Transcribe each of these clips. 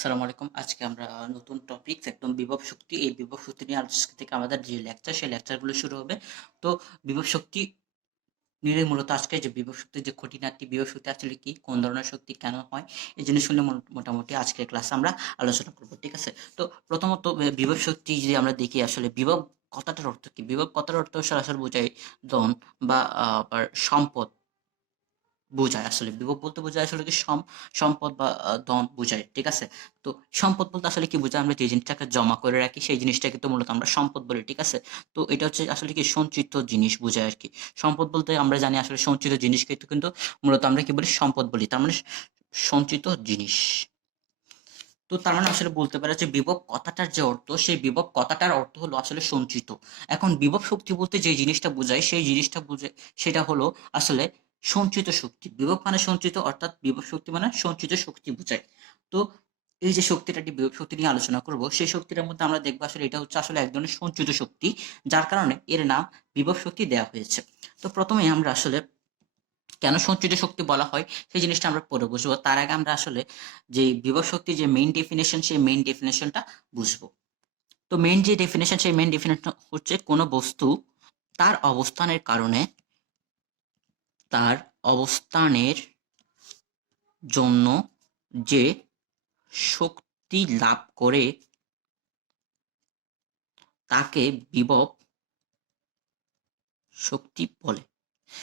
আসসালামু আলাইকুম। আজকে আমরা নতুন টপিক একদম বিভব শক্তি। এই বিভব শক্তি নিয়ে আজকে থেকে আমাদের যে লেকচার, সেই লেকচারগুলো শুরু হবে। তো বিভব শক্তি নিয়ে মূলত আজকে যে বিভব শক্তির যে খুঁটিনাটি, বিভব শক্তি আসলে কি, কোন ধরনের শক্তি, কেন হয়, এই জিনিসগুলো মোটামুটি আজকের ক্লাসে আমরা আলোচনা করব। ঠিক আছে? তো প্রথমত বিভব শক্তি যদি আমরা দেখি, আসলে বিভব কথাটার অর্থ কি? বিভব কথার অর্থ সরাসরি বোঝায় ধন বা আবার সম্পদ বোঝায়। আসলে বিভব বলতে বোঝায় আসলে কি সম্পদ বা ধন বোঝায়। ঠিক আছে? তো সম্পদ বলতে আসলে কি বোঝায়? আমরা যে জিনিসটাকে জমা করে রাখি সেই জিনিসটাকে তো মূলত আমরা সম্পদ বলি। ঠিক আছে? তো এটা হচ্ছে আসলে কি সঞ্চিত জিনিস বোঝায় আর কি। সম্পদ বলতে আমরা জানি আসলে সঞ্চিত জিনিসকে তো কিন্তু মূলত আমরা কি বলি? সম্পদ বলি। তার মানে সঞ্চিত জিনিস। তো তার মানে আসলে বলতে পারে যে বিভব কথাটার যে অর্থ, সেই বিভব কথাটার অর্থ হলো আসলে সঞ্চিত। এখন বিভব শক্তি বলতে যে জিনিসটা বোঝায়, সেই জিনিসটা বোঝায় সেটা হলো আসলে সঞ্চিত শক্তি। বিভব মানে সঞ্চিত, অর্থাৎ বিভব শক্তি মানে সঞ্চিত শক্তি বোঝায়। তো এই যে শক্তিটা, বিভব শক্তি নিয়ে আলোচনা করব, সেই শক্তিটার মধ্যে আমরা দেখবো আসলে এটা হচ্ছে আসলে এক ধরনের সঞ্চিত শক্তি, যার কারণে এর নাম বিভব শক্তি দেওয়া হয়েছে। তো প্রথমে আমরা আসলে কেন সঞ্চিত শক্তি বলা হয় সেই জিনিসটা আমরা পরে বুঝবো। তার আগে আমরা আসলে যে বিভব শক্তি যে মেইন ডেফিনেশন, সেই মেইন ডেফিনেশনটা বুঝবো। তো মেইন যে ডেফিনেশন, সেই মেইন ডেফিনেশন হচ্ছে কোনো বস্তু তার অবস্থানের কারণে, তার অবস্থানের জন্য যে শক্তি লাভ করে তাকে বিভব শক্তি বলে।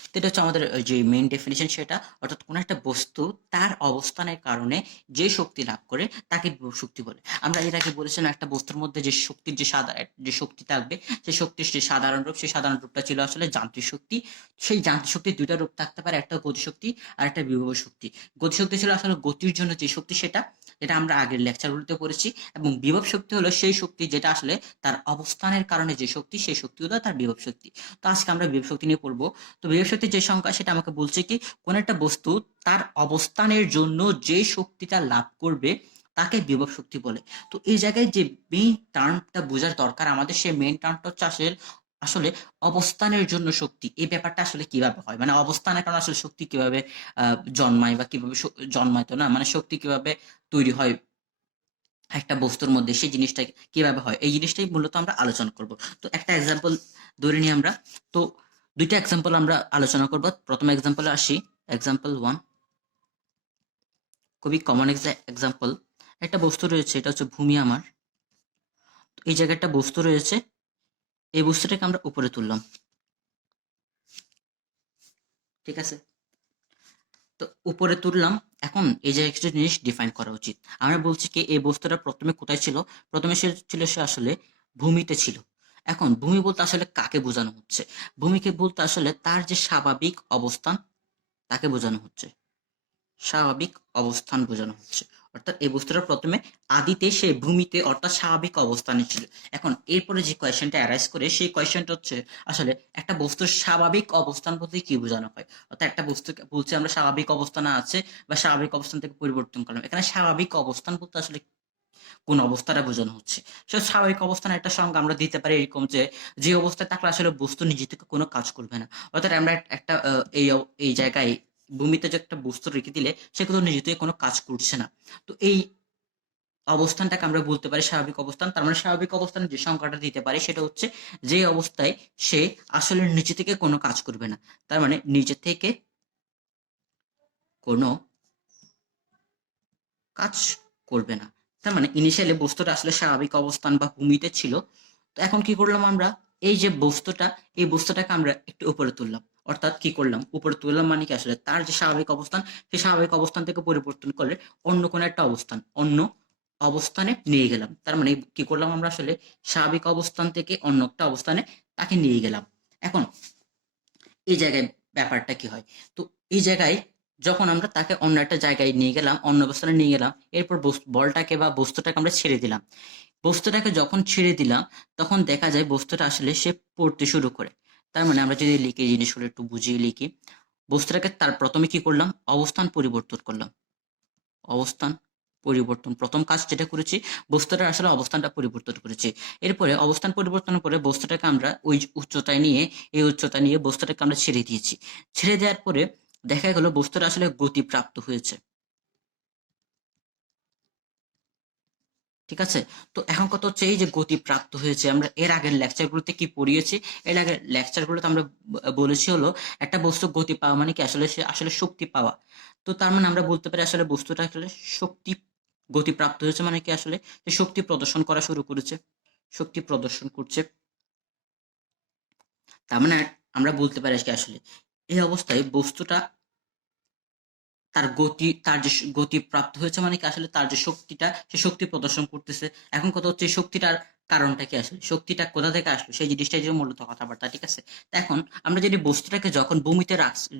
তো এটা হচ্ছে আমাদের যে মেইন ডেফিনিশন সেটা, অর্থাৎ কোনো একটা বস্তু তার অবস্থানের কারণে যে শক্তি লাভ করে তাকে বিভব শক্তি বলে। আমরা এর আগে বলেছিলাম একটা বস্তুর মধ্যে যে শক্তির যে শক্তি থাকবে, সেই শক্তির যে সাধারণ রূপ, সেই সাধারণ রূপটা ছিল আসলে যান্ত্রিক শক্তি। সেই যান্ত্রিক শক্তির দুইটা রূপ থাকতে পারে, একটা গতিশক্তি আর একটা বিভব শক্তি। গতিশক্তি ছিল আসলে গতির জন্য যে শক্তি, সেটা যেটা আমরা আগের লেকচারগুলোতে পড়েছি। এবং বিভব শক্তি হলো সেই শক্তি যেটা আসলে তার অবস্থানের কারণে যে শক্তি, সেই শক্তি হলো তার বিভব শক্তি। তো আজকে আমরা বিভব শক্তি নিয়ে পড়বো। তো বৃহস্পতির যে সংখ্যা, সেটা আমাকে বলছে কি, কোন একটা বস্তু তার অবস্থানের জন্য যে শক্তিটা লাভ করবে তাকে বিভব শক্তি বলে। তো এই জায়গায় যে মেইন টার্মটা বোঝার দরকার আমাদের, সেই মেইন টার্মটা হচ্ছে আসলে আসলে অবস্থানের জন্য শক্তি। এই ব্যাপারটা আসলে কিভাবে হয়, মানে অবস্থানের কারণে আসলে শক্তি কিভাবে জন্মায়, বা কিভাবে জন্মায় তো না, মানে শক্তি কিভাবে তৈরি হয় একটা বস্তুর মধ্যে, সেই জিনিসটা কিভাবে হয়, এই জিনিসটাই মূলত আমরা আলোচনা করব। তো একটা এক্সাম্পল ধরে নিই আমরা। তো দুইটা এক্সাম্পল আমরা আলোচনা করব। প্রথম এক্সাম্পলে আসি। এক্সাম্পল ওয়ান, খুবই কমন এক্সাম্পল। একটা বস্তু রয়েছে, এটা হচ্ছে ভূমি আমার। তো এই জায়গায় একটা বস্তু রয়েছে, এই বস্তুটাকে আমরা উপরে তুললাম। ঠিক আছে? তো উপরে তুললাম। এখন এই জায়গায় কিছু জিনিস ডিফাইন করা উচিত। আমরা বলছি কি, এই বস্তুটা প্রথমে কোথায় ছিল? প্রথমে সে আসলে ভূমিতে ছিল। এখন ভূমি বলতে আসলে কাকে বোঝানো হচ্ছে? ভূমিকে বলতে আসলে তার যে স্বাভাবিক অবস্থান, তাকে বোঝানো হচ্ছে। স্বাভাবিক অবস্থান বোঝানো হচ্ছে। অর্থাৎ এই বস্তুটা প্রথমে আদিতে সে ভূমিতে, অর্থাৎ স্বাভাবিক অবস্থানে ছিল। এখন এরপরে যে কোয়েশ্চেনটা অ্যারাইজ করে, সেই কোয়েশ্চেনটা হচ্ছে আসলে একটা বস্তুর স্বাভাবিক অবস্থান বলতে কি বোঝানো হয়। অর্থাৎ একটা বস্তুকে বলছে আমরা স্বাভাবিক অবস্থানে আছে, বা স্বাভাবিক অবস্থান থেকে পরিবর্তন করলাম। এখানে স্বাভাবিক অবস্থান বলতে আসলে কোন অবস্থাটা বোঝানো হচ্ছে? সে স্বাভাবিক অবস্থানের একটা সংজ্ঞা আমরা দিতে পারি এরকম যে, যে অবস্থায় থাকলে আসলে বস্তু নিজে থেকে কোনো কাজ করবে না। অর্থাৎ আমরা একটা এই জায়গায় ভূমিতে যে একটা বস্তু রেখে দিলে সে কিন্তু নিজে থেকে কোনো কাজ করছে না। তো এই অবস্থানটাকে আমরা বলতে পারি স্বাভাবিক অবস্থান। তার মানে স্বাভাবিক অবস্থানের যে সংজ্ঞাটা দিতে পারি সেটা হচ্ছে, যে অবস্থায় সে আসলে নিজে থেকে কোনো কাজ করবে না। তার মানে নিজে থেকে কোনো কাজ করবে না। তার মানে ইনিশিয়ালি বস্তুটা আসলে স্বাভাবিক অবস্থান বা ভূমিতে ছিল। তো এখন কি করলাম আমরা? এই যে বস্তুটা, এই বস্তুটাকে আমরা একটু উপরে তুললাম। অর্থাৎ কি করলাম? উপরে তুললাম মানে কি, আসলে তার যে স্বাভাবিক অবস্থান, সেই স্বাভাবিক অবস্থান থেকে পরিবর্তন করে অন্য কোনো একটা অবস্থান, অন্য অবস্থানে নিয়ে গেলাম। তার মানে কি করলাম আমরা? আসলে স্বাভাবিক অবস্থান থেকে অন্য একটা অবস্থানে তাকে নিয়ে গেলাম। এখন এই জায়গায় ব্যাপারটা কি হয়? তো এই জায়গায় যখন আমরা তাকে অন্য একটা জায়গায় নিয়ে গেলাম, অন্য অবস্থানে নিয়ে গেলাম, এরপর বলটাকে বা বস্তুটাকে আমরা ছেড়ে দিলাম। বস্তুটাকে যখন ছেড়ে দিলাম, তখন দেখা যায় বস্তুটা আসলে সে পড়তে শুরু করে। তার মানে আমরা যদি লিখি, জিনিসগুলো একটু বুঝিয়ে লিখি। বস্তুটাকে তার প্রথমে কি করলাম? অবস্থান পরিবর্তন করলাম। অবস্থান পরিবর্তন, প্রথম কাজ যেটা করেছি, বস্তুটার আসলে অবস্থানটা পরিবর্তন করেছি। এরপরে অবস্থান পরিবর্তনের পরে বস্তুটাকে আমরা ওই উচ্চতায় নিয়ে, এই উচ্চতা নিয়ে বস্তুটাকে আমরা ছেড়ে দিয়েছি। ছেড়ে দেওয়ার পরে দেখা গেল বস্তুটা আসলে গতি প্রাপ্ত হয়েছে। ঠিক আছে। তো এখন কথা হচ্ছে এই যে গতি প্রাপ্ত হয়েছে, আমরা এর আগের লেকচারগুলোতে কি পড়িয়েছি? এর আগের লেকচারগুলোতে আমরা বলেছি হলো একটা বস্তু গতি পাওয়া মানে কি আসলে সে আসলে শক্তি পাওয়া। তো তার মানে আমরা বলতে পারি আসলে বস্তুটা আসলে শক্তি গতি প্রাপ্ত হয়েছে মানে কি আসলে সে শক্তি প্রদর্শন করা শুরু করেছে, শক্তি প্রদর্শন করছে। তার মানে আমরা বলতে পারি কি আসলে এই অবস্থায় বস্তুটা তার যে গতি প্রাপ্ত হয়েছে মানে কি আসলে তার যে শক্তিটা সে শক্তি প্রদর্শন করতেছে। এখন কথা হচ্ছে এই শক্তিটার কারণটা কি, আসলে শক্তিটা কোথা থেকে আসলো সেই জিনিসটাই যে মূলত কথাবার্তা। ঠিক আছে। তো এখন আমরা যদি বস্তুটাকে যখন ভূমিতে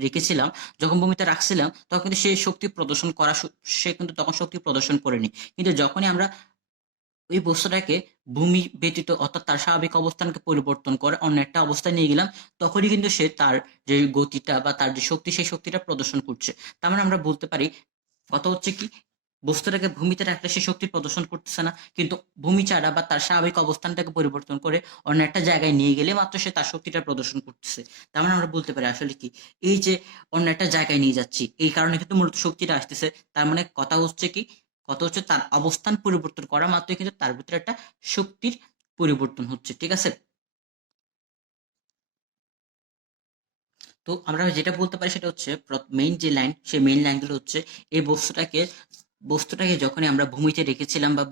রেখেছিলাম, যখন ভূমিতে রাখছিলাম তখন কিন্তু সে শক্তি প্রদর্শন সে কিন্তু তখন শক্তি প্রদর্শন করেনি। কিন্তু যখনই আমরা ওই বস্তুটাকে ভূমি ব্যতীত অর্থাৎ তার স্বাভাবিক অবস্থানকে পরিবর্তন করে অন্য একটা অবস্থায় নিয়ে গেলাম, তখনই কিন্তু সে তার যে গতিটা বা তার যে শক্তি সেই শক্তিটা প্রদর্শন করছে। তার মানে আমরা বলতে পারি কথা হচ্ছে কি, বস্তুটাকে ভূমিতে রাখলে সে শক্তি প্রদর্শন করতেছে না, কিন্তু ভূমি ছাড়া বা তার স্বাভাবিক অবস্থানটাকে পরিবর্তন করে অন্য একটা জায়গায় নিয়ে গেলে মাত্র সে তার শক্তিটা প্রদর্শন করতেছে। তার মানে আমরা বলতে পারি আসলে কি, এই যে অন্য একটা জায়গায় নিয়ে যাচ্ছি এই কারণে কিন্তু মূলত শক্তিটা আসতেছে। তার মানে কথা হচ্ছে তার অবস্থান পরিবর্তন করা মাত্রই কিন্তু তার ভিতরে একটা শক্তির পরিবর্তন হচ্ছে। ঠিক আছে। তো আমরা যেটা বলতে পারি সেটা হচ্ছে মেইন যে লাইন, সেই মেইন লাইনগুলো হচ্ছে এই বস্তুটাকে যখনই আমরা ভূমিতে রেখেছিলাম বা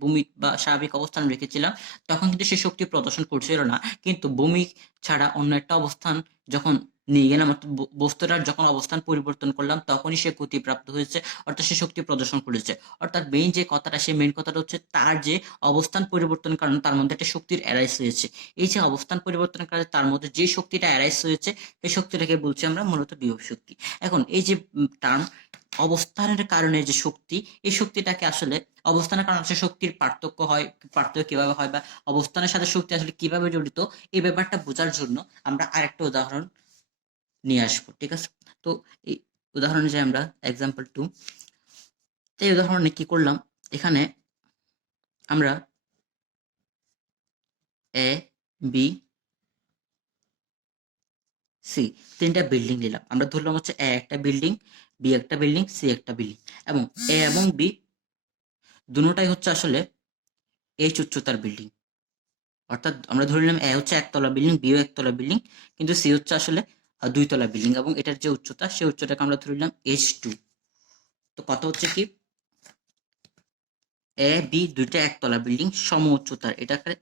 ভূমি বা স্বাভাবিক অবস্থান রেখেছিলাম, তখন কিন্তু সে শক্তি প্রদর্শন করছিল না। কিন্তু ভূমি ছাড়া অন্য একটা অবস্থান যখন নিয়ে গেলাম, অর্থাৎ বস্তুটার যখন অবস্থান পরিবর্তন করলাম তখনই সে গতিপ্রাপ্ত হয়েছে, অর্থাৎ সে শক্তি প্রদর্শন করেছে। অর্থাৎ মেইন যে কথাটা, সেই মেইন কথাটা হচ্ছে তার যে অবস্থান পরিবর্তনের কারণে তার মধ্যে একটা শক্তির অ্যারাইজ হয়েছে। এই যে অবস্থান পরিবর্তনের কারণে তার মধ্যে যে শক্তিটা অ্যারাইজ হয়েছে, এই শক্তিটাকে বলছি আমরা মূলত বিভব শক্তি। এখন এই যে টার্ম অবস্থানের কারণে যে শক্তি, এই শক্তিটাকে আসলে অবস্থানের কারণে আসলে শক্তির পার্থক্য কিভাবে হয় বা অবস্থানের সাথে শক্তি আসলে কিভাবে জড়িত, এই ব্যাপারটা বোঝার জন্য আমরা আরেকটা উদাহরণ নিয়ে আসবো। ঠিক আছে। তো এই উদাহরণে যে আমরা এক্সাম্পল 2, এই উদাহরণে কি করলাম, এখানে আমরা এ বি সি তিনটা বিল্ডিং নিলাম। আমরা ধরলাম হচ্ছে এ একটা বিল্ডিং, বি একটা বিল্ডিং, সি একটা বিল্ডিং, এবং এ এবং বি দুটোটাই হচ্ছে আসলে এইচ উচ্চতার বিল্ডিং। অর্থাৎ আমরা ধরে নিলাম এ হচ্ছে একতলা বিল্ডিং, বিও একতলা বিল্ডিং, কিন্তু সি হচ্ছে আসলে 2 তলা বিল্ডিং, এবং এটার যে উচ্চতা সেই উচ্চতাকে আমরা ধরে নিলাম H2। তো কথা হচ্ছে কি, এ বি দুইটা একতলা বিল্ডিং সম উচ্চতার, এটাকে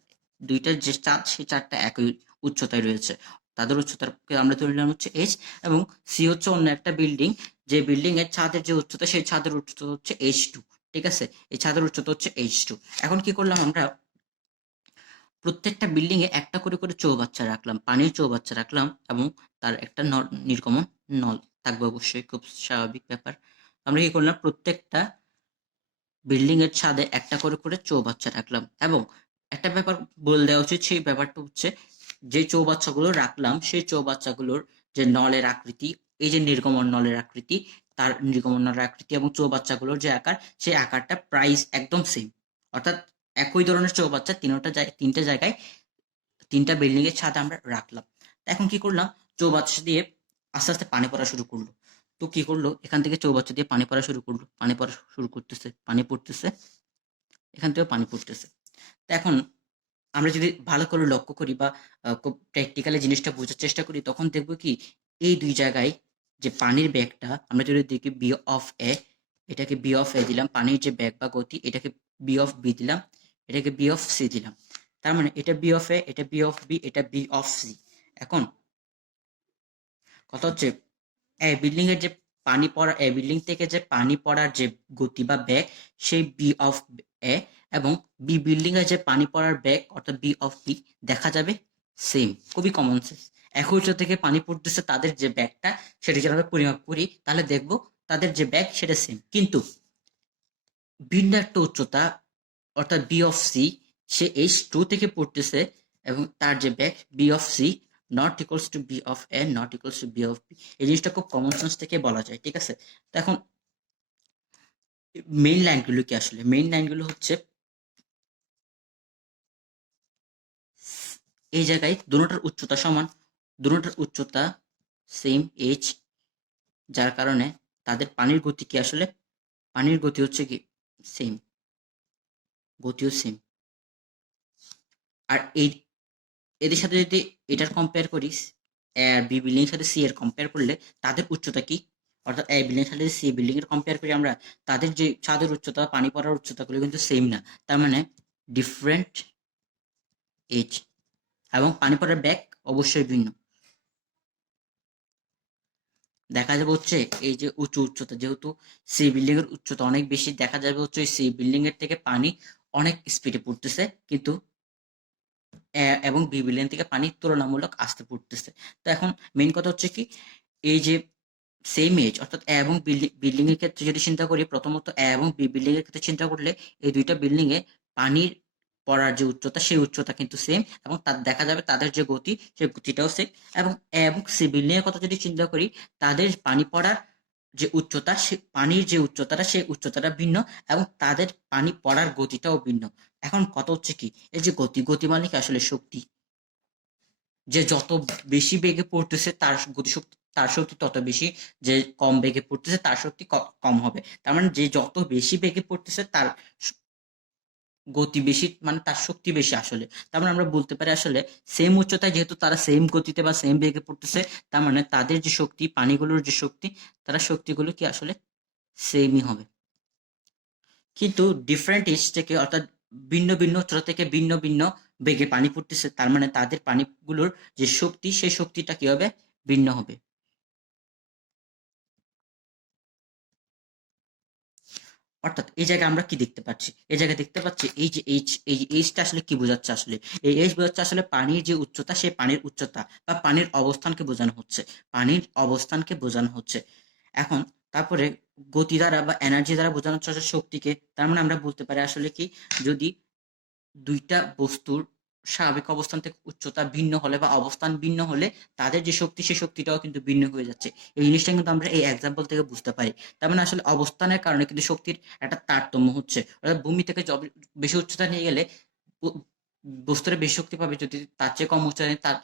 দুইটার যে চাঁদ সেই চারটা একই উচ্চতায় রয়েছে, তাদের উচ্চতাকে আমরা ধরে নিলাম হচ্ছে H। এবং সি হচ্ছে অন্য একটা বিল্ডিং, যে বিল্ডিং এর ছাদের যে উচ্চতা সেই ছাদের উচ্চতা হচ্ছে H2। ঠিক আছে। এই ছাদের উচ্চতা হচ্ছে H2। এখন কি করলাম, আমরা প্রত্যেকটা বিল্ডিং এ একটা করে করে চৌবাচ্চা রাখলাম, পানির চৌবাচ্চা রাখলাম, এবং তার একটা নির্গমন নল থাকবে, অবশ্যই খুব স্বাভাবিক ব্যাপার। আমরা কি করলাম, প্রত্যেকটা বিল্ডিং এর ছাদে একটা করে করে চৌবাচ্চা রাখলাম, এবং একটা ব্যাপার বলে দেওয়া উচিত, সেই ব্যাপারটা হচ্ছে যে চৌবাচ্চাগুলো রাখলাম সেই চৌবাচ্চাগুলোর যে নলের আকৃতি, এই যে নির্গমন নলের আকৃতি, তার নির্গমন নলের আকৃতি এবং চৌবাচ্চাগুলোর যে আকার, সেই আকারটা প্রাইস একদম সেম। অর্থাৎ একই ধরনের চৌবাচ্চা তিনটা জায়গায় তিনটা বিল্ডিং এর ছাদে আমরা রাখলাম। এখন কি করলাম, চৌবাচ্চা দিয়ে আস্তে আস্তে পানি পড়া শুরু করলো। তো কি করলো, এখান থেকে চৌবাচ্চা দিয়ে পানি পড়া শুরু করলো, পানি পড়া শুরু করতেছে, পানি পড়তেছে, এখান থেকে পানি পড়তেছে। তো এখন আমরা যদি ভালো করে লক্ষ্য করি বা খুব প্র্যাকটিক্যালি জিনিসটা বোঝার চেষ্টা করি, তখন দেখবো কি, এই দুই জায়গায় যে পানির ব্যাগটা আমরা যদি দেখি বি অফ এ, এটাকে বি অফ এ দিলাম, পানির যে ব্যাগ বা গতি এটাকে বি অফ বি দিলাম, এটাকে বি অফ সি দিলাম। তার মানে এটা বি অফ এ, এটা বি অফ বি, এটা বি অফ সি। এখন কথা হচ্ছে এ বিল্ডিং থেকে যে পানি পড়ার যে গতি বা বেগ, সেই বি অফ এ, এবং বি বিল্ডিং এর যে পানি পড়ার বেগ অর্থাৎ বি অফ বি দেখা যাবে সেম। খুবই কমন সেন্স। একই উচ্চতা থেকে পানি পড়তেছে, তাদের যে ব্যাগটা সেটা যদি আমরা পরিমাপ করি তাহলে দেখবো তাদের যে ব্যাগ সেটা সেম, কিন্তু ভিন্ন একটা উচ্চতা অর্থাৎ B of C, say H2 থেকে পড়তেছে, এবং তার যে ব্যাগ B of C not equals to B of A not equals to B of B. এই জিনিসটা খুব কমন সেন্স থেকে বলা যায়। ঠিক আছে। তো এখন মেইন লাইনগুলো কি, আসলে মেইন লাইনগুলো হচ্ছে এই জায়গায় দুটোটার উচ্চতা সমান, দুটোটার উচ্চতা সেম H, যার কারণে তাদের পানির গতি কি, আসলে পানির গতি হচ্ছে কি সেম। গতিও সেম। আর এদের সাথে যদি এটার কম্পেয়ার করি, বি বিল্ডিং এর সাথে সি এর কম্পেয়ার করলে তাদের উচ্চতা কি, অর্থাৎ এ বিল্ডিং এর সাথে সি বিল্ডিং এর কম্পেয়ার করি আমরা, তাদের যে ছাদের উচ্চতা, পানি পড়ার উচ্চতাগুলো কিন্তু সেম না। তার মানে ডিফারেন্ট এজ, এবং পানি পড়ার ব্যাগ অবশ্যই ভিন্ন। দেখা যাবে হচ্ছে এই যে উচ্চতা, যেহেতু সি বিল্ডিং এর উচ্চতা অনেক বেশি, দেখা যাবে হচ্ছে সি বিল্ডিং এর থেকে পানি অনেক স্পিডে পড়তেছে, কিন্তু এবং বি বিল্ডিং থেকে পানি তুলনামূলক আস্তে পড়তেছে। তো এখন মেইন কথা হচ্ছে কি, এই যে সেম এজ, অর্থাৎ এ এবং বিল্ডিং এর ক্ষেত্রে যদি চিন্তা করি, প্রথমত এ এবং বি বিল্ডিং এর ক্ষেত্রে চিন্তা করলে এই দুইটা বিল্ডিং এ পানির পড়ার যে উচ্চতা, সেই উচ্চতা কিন্তু সেম, এবং তার দেখা যাবে তাদের যে গতি, সেই গতিটাও সেম। এবং এ এবং সি বিল্ডিং এর কথা যদি চিন্তা করি, তাদের পানি পড়ার যে উচ্চতা, সে পানির যে উচ্চতাটা, সেই উচ্চতাটা ভিন্ন, এবং তাদের পানি পড়ার গতিটাও ভিন্ন। এখন কথা হচ্ছে কি, এই যে গতি মানে কি আসলে শক্তি, যে যত বেশি বেগে পড়তেছে তার গতিশক্তি, তার শক্তি তত বেশি, যে কম বেগে পড়তেছে তার শক্তি কম হবে। তার মানে যে যত বেশি বেগে পড়তেছে তার গতি বেশি, মানে তার শক্তি বেশি আসলে। তার মানে আমরা বলতে পারি আসলে সেম উচ্চতায় যেহেতু তারা সেম গতিতে বা সেম বেগে পড়তেছে, তার মানে তাদের যে শক্তি, পানিগুলোর যে শক্তি, তারা শক্তিগুলো কি আসলে সেমই হবে। কিন্তু ডিফারেন্ট এজ থেকে, অর্থাৎ ভিন্ন ভিন্ন উচ্চতা থেকে ভিন্ন ভিন্ন বেগে পানি পড়তেছে, তার মানে তাদের পানিগুলোর যে শক্তি, সেই শক্তিটা কি হবে, ভিন্ন হবে। অর্থাৎ এই জায়গায় আমরা কি দেখতে পাচ্ছি, এই জায়গায় দেখতে পাচ্ছি এই যে এইচ, এই এইচটা আসলে কি বোঝাচ্ছে, আসলে এই এইচ বোঝাচ্ছে আসলে পানির যে উচ্চতা, সেই পানির উচ্চতা বা পানির অবস্থানকে বোঝানো হচ্ছে, পানির অবস্থানকে বোঝানো হচ্ছে। এখন তারপরে গতি দ্বারা বা এনার্জি দ্বারা বোঝানো হচ্ছে আসলে শক্তিকে। তার মানে আমরা বলতে পারি আসলে কি, যদি দুইটা বস্তুর স্বাভাবিক অবস্থান থেকে উচ্চতা ভিন্ন হলে বা অবস্থান ভিন্ন হলে, তাদের যে শক্তি, সেই শক্তিটাও কিন্তু ভিন্ন হয়ে যাচ্ছে। এই জিনিসটা কিন্তু আমরা এই এক্সাম্পল থেকে বুঝতে পারি। তার মানে আসলে অবস্থানের কারণে কিন্তু শক্তির একটা তারতম্য হচ্ছে, অর্থাৎ ভূমি থেকে বেশি উচ্চতা নিয়ে গেলে বস্তুটা বেশি শক্তি পাবে, যদি তার চেয়ে কম উচ্চতা নেয়, তার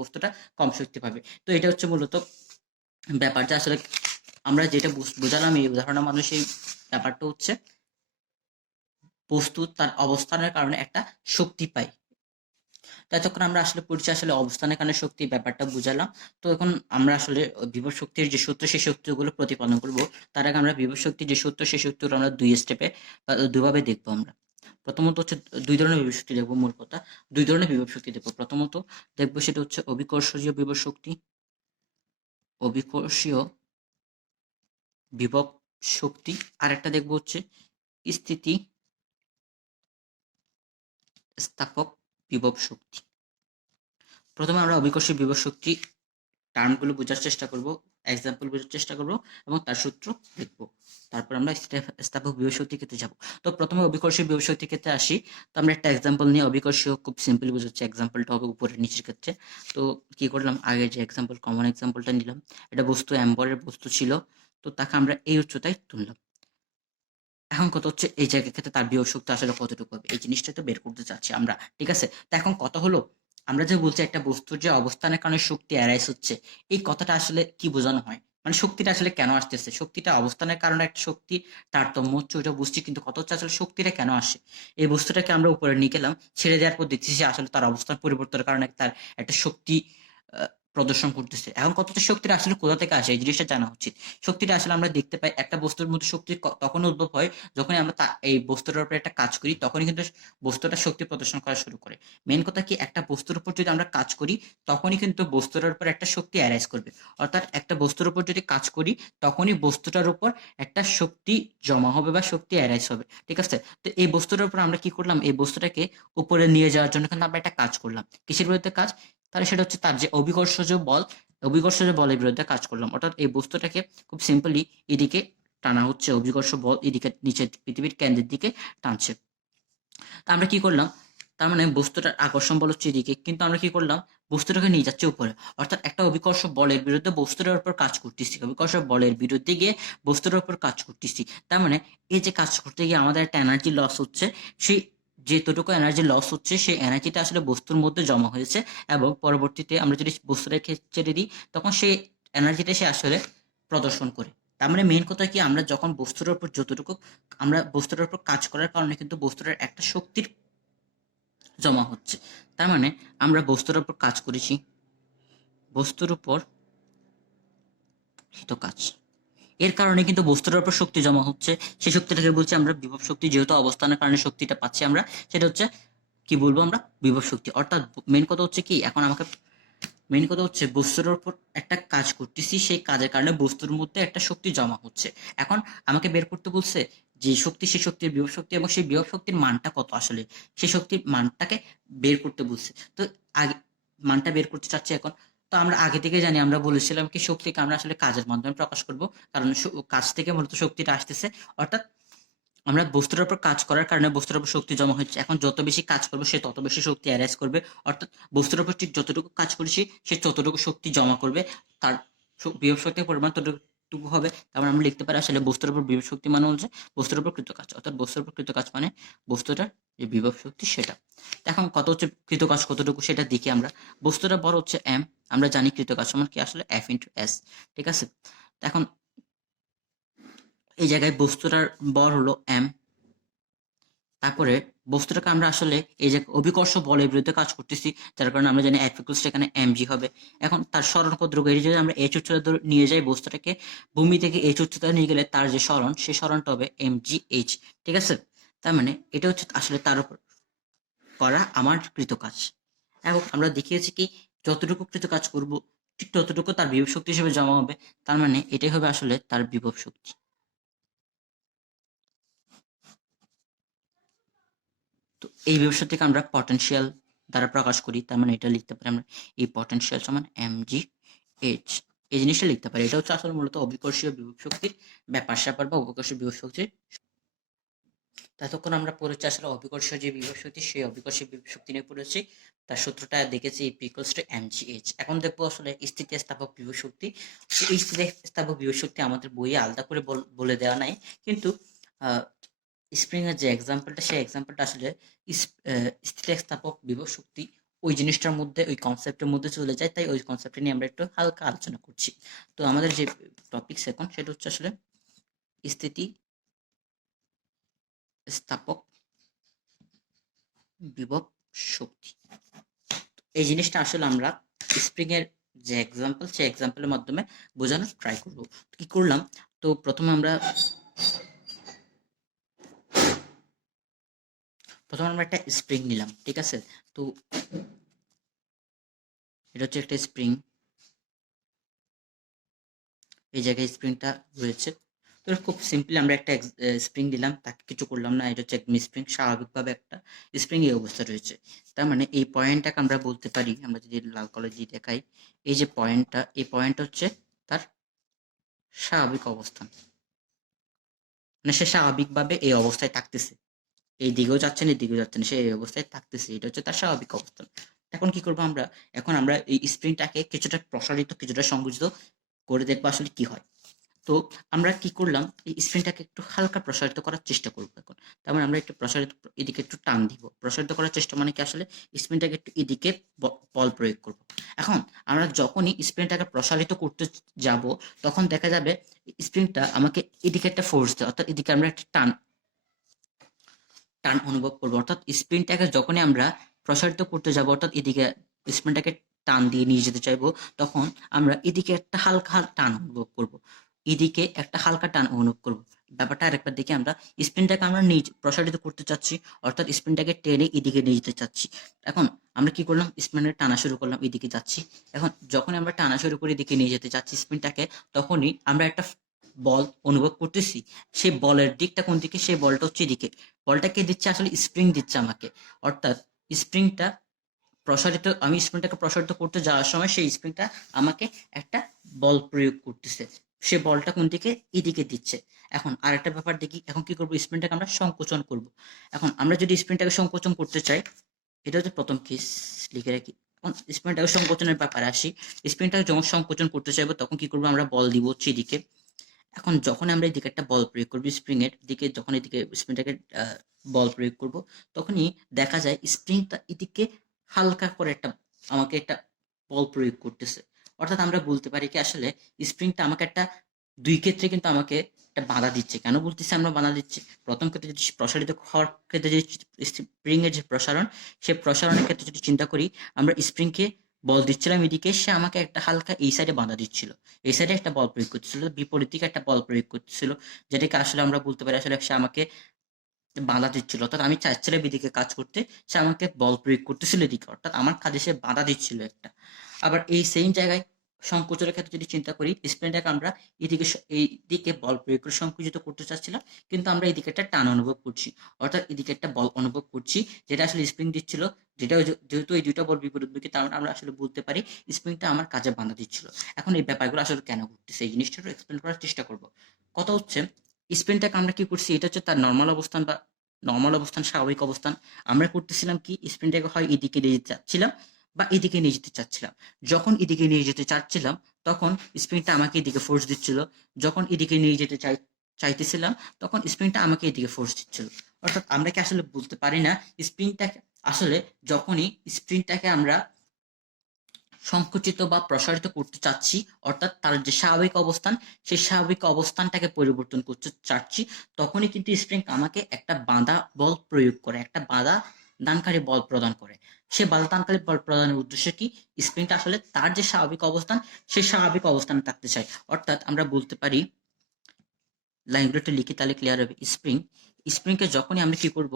বস্তুটা কম শক্তি পাবে। তো এটা হচ্ছে মূলত ব্যাপারটা। আসলে আমরা যেটা বোঝালাম এই উদাহরণের মানুষ, এই ব্যাপারটা হচ্ছে বস্তু তার অবস্থানের কারণে একটা শক্তি পায়। তো এতক্ষণ আমরা আসলে পড়ছি আসলে অবস্থানের কারণে শক্তি, ব্যাপারটা বুঝালাম। তো এখন আমরা আসলে বিভব শক্তির যে সূত্র, সেই সূত্রগুলো প্রতিপালন করব। তার আগে আমরা বিভব শক্তির যে সূত্র, সেই সূত্রগুলো আমরা দুই স্টেপে বা দুইভাবে দেখবো আমরা। প্রথমত হচ্ছে দুই ধরনের বিভব শক্তি দেখবো, মূল কথা দুই ধরনের বিভব শক্তি দেখবো। প্রথমত দেখবো সেটা হচ্ছে অভিকর্ষীয় বিভব শক্তি, অভিকর্ষীয় বিভব শক্তি। আর একটা দেখবো হচ্ছে স্থিতি স্থাপক বিভব শক্তি। প্রথমে আমরা অভিকর্ষীয় বিভব শক্তি টার্মগুলো বোঝার চেষ্টা করব, এক্সাম্পল বোঝার চেষ্টা করব, এবং তার সূত্র দেখব। তারপর আমরা স্থাপক বিভব শক্তির ক্ষেত্রে যাব। তো প্রথমে অভিকর্ষীয় বিভব শক্তির ক্ষেত্রে আসি। তো আমরা একটা এক্সাম্পল নিয়ে, অভিকর্ষীয় খুব সিম্পলি বোঝাচ্ছি, এক্সাম্পলটা হবে উপরের নিচের ক্ষেত্রে। তো কি করলাম, আগে যে এক্সাম্পল, কমন এক্সাম্পলটা নিলাম, এটা বস্তু এম্বরের বস্তু ছিল, তো তাকে আমরা এই উচ্চতায় তুললাম। এখন কথা হচ্ছে এই জায়গার ক্ষেত্রে তার বিভব শক্তি আসলে কতটুকু হবে, এই জিনিসটা তো বের করতে চাচ্ছি আমরা, ঠিক আছে? তো এখন কথা হলো, আমরা যে বলছি একটা বস্তুর যে অবস্থানের কারণে শক্তি অ্যারাইজ হচ্ছে, এই কথাটা আসলে কি বোঝানো হয়, মানে শক্তিটা আসলে কেন আসতেছে, শক্তিটা অবস্থানের কারণে একটা শক্তি তারতম্য হচ্ছে, ওইটা বুঝছি, কিন্তু কথা হচ্ছে আসলে শক্তিটা কেন আসে। এই বস্তুটাকে আমরা উপরে নিয়ে গেলাম, ছেড়ে দেওয়ার পর দেখতেছি আসলে তার অবস্থান পরিবর্তনের কারণে তার একটা শক্তি প্রদর্শন করতেছে। এখন কতটা শক্তিটা আসলে কোথা থেকে আসে, এই জিনিসটা জানা উচিত। শক্তিটা আসলে আমরা দেখতে পাই, একটা বস্তুর মধ্যে শক্তি তখন উদ্ভব হয় যখন আমরা এই বস্তুটার উপর একটা কাজ করি, তখনই কিন্তু বস্তুটা শক্তি প্রদর্শন করা শুরু করে। মেন কথা কি, একটা বস্তুর উপর যদি আমরা কাজ করি, তখনই কিন্তু বস্তুটার উপর একটা শক্তি অ্যারাইজ করবে। অর্থাৎ একটা বস্তুর উপর যদি কাজ করি, তখনই বস্তুটার উপর একটা শক্তি জমা হবে বা শক্তি অ্যারাইজ হবে, ঠিক আছে? তো এই বস্তুটার উপর আমরা কি করলাম, এই বস্তুটাকে উপরে নিয়ে যাওয়ার জন্য কিন্তু আমরা একটা কাজ করলাম। কিসের বিরুদ্ধে কাজ? তাহলে সেটা হচ্ছে তার যে অভিকর্ষজ বল, অভিকর্ষজ বলের বিরুদ্ধে কাজ করলাম। অর্থাৎ এই বস্তুটাকে খুব সিম্পলি এদিকে টানা হচ্ছে, অভিকর্ষ বল এদিকে নিচের পৃথিবীর কেন্দ্রের দিকে টানছে। তা আমরা কি করলাম, তার মানে বস্তুটার আকর্ষণ বল হচ্ছে এদিকে, কিন্তু আমরা কি করলাম, বস্তুটাকে নিয়ে যাচ্ছে উপরে। অর্থাৎ একটা অভিকর্ষ বলের বিরুদ্ধে বস্তুটার উপর কাজ করতেছি, অভিকর্ষ বলের বিরুদ্ধে গিয়ে বস্তুটার উপর কাজ করতেছি। তার মানে এই যে কাজ করতে গিয়ে আমাদের একটা এনার্জি লস হচ্ছে, সেই যেতটুকু এনার্জি লস হচ্ছে, সেই এনার্জিটা আসলে বস্তুর মধ্যে জমা হয়েছে, এবং পরবর্তীতে আমরা যদি বস্তুটাকে ছেড়ে দিই, তখন সেই এনার্জিটা সে আসলে প্রদর্শন করে। তার মানে মেইন কথা কি, আমরা যখন বস্তুর উপর যতটুকু আমরা বস্তুর উপর কাজ করার কারণে কিন্তু বস্তুটার একটা শক্তির জমা হচ্ছে। তার মানে আমরা বস্তুর উপর কাজ করেছি, বস্তুর উপর কৃত কাজ, এর কারণে কিন্তু বস্তুর উপর শক্তি জমা হচ্ছে। সেই শক্তিটাকে বলছি আমরা বিভব শক্তি। যেহেতু অবস্থানের কারণে শক্তিটা পাচ্ছি আমরা, সেটা হচ্ছে কি বলবো আমরা, বিভব শক্তি। অর্থাৎ মেন কথা হচ্ছে কি, এখন আমাকে মেন কথা হচ্ছে বস্তুর উপর একটা কাজ করতেছি, সেই কাজের কারণে বস্তুর মধ্যে একটা শক্তি জমা হচ্ছে। এখন আমাকে বের করতে বলছে যে শক্তি, সেই শক্তির বিভব শক্তি, এবং সেই বিভব শক্তির মানটা কত আসলে, সেই শক্তির মানটাকে বের করতে বলছে। তো আগে মানটা বের করতে চাচ্ছি এখন। তো আমরা আগে থেকে জানি, আমরা বলেছিলাম কি শক্তিকে আমরা আসলে কাজের মাধ্যমে প্রকাশ করব, কারণ কাজ থেকে মূলত শক্তিটা আসতেছে। অর্থাৎ আমরা বস্তুর উপর কাজ করার কারণে বস্তুর উপর শক্তি জমা হচ্ছে। এখন যত বেশি কাজ করবো সে তত বেশি শক্তি অ্যারেজ করবে। অর্থাৎ বস্তুর উপর ঠিক যতটুকু কাজ করেছি সে ততটুকু শক্তি জমা করবে, তার বিভব শক্তির পরিমাণ ততটুকু হবে। তারপর আমরা লিখতে পারি আসলে বস্তুর উপর বিভব শক্তি মানে হচ্ছে বস্তুর উপর কৃত কাজ। অর্থাৎ বস্তুর উপর কৃত কাজ মানে বস্তুটার যে বিভব শক্তি সেটা। এখন কত হচ্ছে কৃত কাজ কতটুকু সেটা দেখি আমরা। বস্তুটা বড় হচ্ছে এম, আমরা জানি কৃত কাজ সমান কি আসলে এফ ইন্টু এস, ঠিক আছে। এখন এই জায়গায় বস্তুটার বর হলো এম, তারপরে বস্তুটাকে আমরা আসলে এই যে অভিকর্ষ বলের বিরুদ্ধে কাজ করতেছি, যার কারণে আমরা জানি এফ ইকুয়ালস এখানে mg হবে। এখন তার সরণ কতটুকু, এই যদি আমরা এইচ উচ্চতা নিয়ে যাই, বস্তুটাকে ভূমি থেকে এইচ উচ্চতা নিয়ে গেলে তার যে সরণ, সেই সরণটা হবে mgh, ঠিক আছে। তার মানে এটা হচ্ছে আসলে তার উপর করা আমার কৃত কাজ। এবং আমরা দেখিয়েছি কি যতটুকু কৃত কাজ করব ঠিক ততটুকু তার বিভব শক্তি হিসেবে জমা হবে। তার মানে এটাই হবে আসলে তার বিভব শক্তি। তো এই বিভব আমরা পটেনশিয়াল দ্বারা প্রকাশ করি। তার মানে এটা লিখতে পারি আমরা, এই পটেনশিয়াল সমান mg h, এই জিনিসটা লিখতে পারি। এটা হচ্ছে আসলে মূলত অভিকর্ষীয় বিভব শক্তির ব্যাপার স্যাপার বা অভিকর্ষীয় বিভব শক্তির। ততক্ষণ আমরা পড়েছি আসলে অভিকর্ষীয় যে বিভব শক্তি, সেই অভিকর্ষীয় বিভব শক্তি নিয়ে পড়েছি। তার সূত্রটা দেখেছি ইকুয়ালস টু mgh। এখন দেখবো আসলে স্থিতিস্থাপক বিভব শক্তি। এই স্থিতিস্থাপক বিভব শক্তি আমাদের বইয়ে আলাদা করে বলে দেওয়া নাই, কিন্তু স্প্রিং এর যে এক্সাম্পলটা, সেই এক্সাম্পলটা আসলে স্থিতিস্থাপক বিভব শক্তি ওই জিনিসটার মধ্যে, ওই কনসেপ্টের মধ্যে চলে যায়। তাই ওই কনসেপ্ট নিয়ে আমরা একটু হালকা আলোচনা করছি। তো আমাদের যে টপিক এখন সেটা হচ্ছে আসলে স্থিতি স্থাপক বিভব শক্তি। এই জিনিসটা আসলে আমরা স্প্রিং এর যে এক্সাম্পল, সেই এক্সাম্পলের মাধ্যমে বোঝানোর ট্রাই করব। কি করলাম, তো প্রথমে আমরা একটা স্প্রিং নিলাম, ঠিক আছে। তো এটা হচ্ছে একটা স্প্রিং, এই জায়গায় স্প্রিংটা রয়েছে। তো খুব সিম্পলি আমরা একটা স্প্রিং দিলাম, তাকে কিছু করলাম না, এটা হচ্ছে একদম স্প্রিং, স্বাভাবিকভাবে একটা স্প্রিং এই অবস্থা রয়েছে। তার মানে এই পয়েন্টটাকে আমরা বলতে পারি, আমরা যদি লাল কালার দিয়ে দেখাই, এই যে পয়েন্টটা, এই পয়েন্টটা হচ্ছে তার স্বাভাবিক অবস্থান, মানে সে স্বাভাবিকভাবে এই অবস্থায় থাকতেছে, এই দিকেও যাচ্ছে না, এই দিকেও যাচ্ছে না, সে এই অবস্থায় থাকতেছে, এটা হচ্ছে তার স্বাভাবিক অবস্থান। এখন কি করবো আমরা, এখন আমরা এই স্প্রিংটাকে কিছুটা প্রসারিত, কিছুটা সংকুচিত করে দেখবো আসলে কি হয়। তো আমরা কি করলাম, এই স্প্রিংটাকে একটু হালকা প্রসারিত করার চেষ্টা করবো এখন। তার মানে আমরা একটু প্রসারিত, এদিকে একটু টান দিব। প্রসারিত করার চেষ্টা মানে কি আসলে স্প্রিংটাকে একটু এদিকে বল প্রয়োগ করব। এখন আমরা যখনই স্প্রিংটাকে প্রসারিত করতে যাব, তখন দেখা যাবে স্প্রিংটা আমাকে এদিকে একটা ফোর্স দেয়, অর্থাৎ এদিকে আমরা একটা টান টান অনুভব করবো। অর্থাৎ স্প্রিংটাকে যখনই আমরা প্রসারিত করতে যাব, অর্থাৎ এদিকে স্প্রিংটাকে টান দিয়ে নিয়ে যেতে চাইবো, তখন আমরা এদিকে একটা হালকা টান অনুভব করব, এদিকে একটা হালকা টান অনুভব করব। ব্যাপারটা আরেকবার দেখি, আমরা স্প্রিংটাকে আমরা প্রসারিত করতে চাচ্ছি, অর্থাৎ স্প্রিংটাকে টেনে এদিকে নিয়ে যেতে চাচ্ছি। এখন আমরা কি করলাম, স্প্রিংটাকে টানা শুরু করলাম, এদিকে যাচ্ছি। এখন যখন আমরা টানা শুরু করে এদিকে নিয়ে যেতে চাচ্ছি স্প্রিংটাকে, তখনই আমরা একটা বল অনুভব করতেছি। সেই বলের দিকটা কোন দিকে, সেই বলটা হচ্ছে এদিকে। বলটা কে দিচ্ছে, আসলে স্প্রিং দিচ্ছে আমাকে। অর্থাৎ স্প্রিংটা প্রসারিত, আমি স্প্রিংটাকে প্রসারিত করতে যাওয়ার সময় সেই স্প্রিংটা আমাকে একটা বল প্রয়োগ করতেছে, সে বলটা কোন দিকে, এদিকে দিচ্ছে। এখন আরেকটা ব্যাপার দেখি, এখন কি করবো, স্প্রিংটাকে আমরা সংকোচন করব। এখন আমরা যদি স্প্রিংটাকে সংকোচন করতে চাই, এটা হচ্ছে প্রথম কেস, লিখে রাখি। এখন স্প্রিংটাকে সংকোচনের ব্যাপারে আসি। স্প্রিংটাকে যখন সংকোচন করতে চাইবো, তখন কি করবো, আমরা বল দিব হচ্ছে এদিকে। এখন যখন আমরা এদিকে একটা বল প্রয়োগ করবো স্প্রিং এর দিকে, যখন এদিকে স্প্রিংটাকে বল প্রয়োগ করব, তখনই দেখা যায় স্প্রিংটা এদিকে হালকা করে একটা আমাকে একটা বল প্রয়োগ করতেছে। অর্থাৎ আমরা বলতে পারি কি আসলে স্প্রিংটা আমাকে একটা দুই ক্ষেত্রে কিন্তু আমাকে একটা বাধা দিচ্ছে। কেন বলতেছি আমরা বাধা দিচ্ছি? প্রথম ক্ষেত্রে যদি প্রসারিত হওয়ার ক্ষেত্রে যে স্প্রিং এর যে প্রসারণ, সেই প্রসারণের ক্ষেত্রে যদি চিন্তা করি, আমরা স্প্রিংকে বল দিচ্ছিলাম এদিকে, সে আমাকে একটা হালকা এই সাইডে বাধা দিচ্ছিল। এই সাইডে একটা বল প্রয়োগ করতেছিল, বিপরীত দিকে একটা বল প্রয়োগ করতেছিল, যেটাকে আসলে আমরা বলতে পারি আসলে সে আমাকে বাধা দিচ্ছিল। অর্থাৎ আমি চাচ্ছিলাম এদিকে কাজ করতে, সে আমাকে বল প্রয়োগ করতেছিল এদিকে, অর্থাৎ আমার কাজে সে বাধা দিচ্ছিল একটা। আবার এই সেম জায়গায় সংকোচনের ক্ষেত্রে যদি চিন্তা করি, স্প্রিংটাকে আমরা এদিকে এই দিকে বল প্রয়োগ করে সংকুচিত করতে চাচ্ছিলাম, কিন্তু আমরা এদিকে একটা টান অনুভব করছি, অর্থাৎ এদিকে একটা বল অনুভব করছি, যেটা আসলে স্প্রিং দিচ্ছিল, যেটা যেহেতু এই দুইটা বল বিপরীতমুখী, তার মানে আমরা আসলে বলতে পারি স্প্রিংটা আমার কাজে বাধা দিচ্ছিল। এখন এই ব্যাপারগুলো আসলে কেন ঘটতেছে, এই জিনিসটা একটু এক্সপ্লেন করার চেষ্টা করবো। কথা হচ্ছে, স্প্রিংটাকে আমরা কি করছি, এটা হচ্ছে তার নর্মাল অবস্থান বা নর্মাল অবস্থান, স্বাভাবিক অবস্থান। আমরা করতেছিলাম কি, স্প্রিংটাকে হয় এদিকে নিয়ে যেতে চাচ্ছিলাম বা এদিকে নিয়ে যেতে চাচ্ছিলাম। যখন এদিকে নিয়ে যেতে চাচ্ছিলাম, তখন স্প্রিংটা আমাকে এদিকে ফোর্স দিচ্ছিল। যখন এদিকে নিয়ে যেতে চাইতেছিলাম, তখন স্প্রিংটা আমাকে এদিকে ফোর্স দিচ্ছিল। অর্থাৎ আমরা কি আসলে বলতে পারি না, স্প্রিংটাকে আসলে যখনই স্প্রিংটাকে আমরা সংকুচিত বা প্রসারিত করতে চাচ্ছি, অর্থাৎ তার যে স্বাভাবিক অবস্থান, সেই স্বাভাবিক অবস্থানটাকে পরিবর্তন করতে চাচ্ছি, তখনই কিন্তু স্প্রিং আমাকে একটা বাধা বল প্রয়োগ করে, একটা বাধা দানকারী বল প্রদান করে। সে বাধা দানকারী বল প্রদানের উদ্দেশ্য কি, স্প্রিংটা আসলে তার যে স্বাভাবিক অবস্থান, সেই স্বাভাবিক অবস্থানে থাকতে চায়। অর্থাৎ আমরা বলতে পারি, লাইনগুলো একটু লিখি তাহলে ক্লিয়ার হবে। স্প্রিংকে যখনই আমরা কি করব,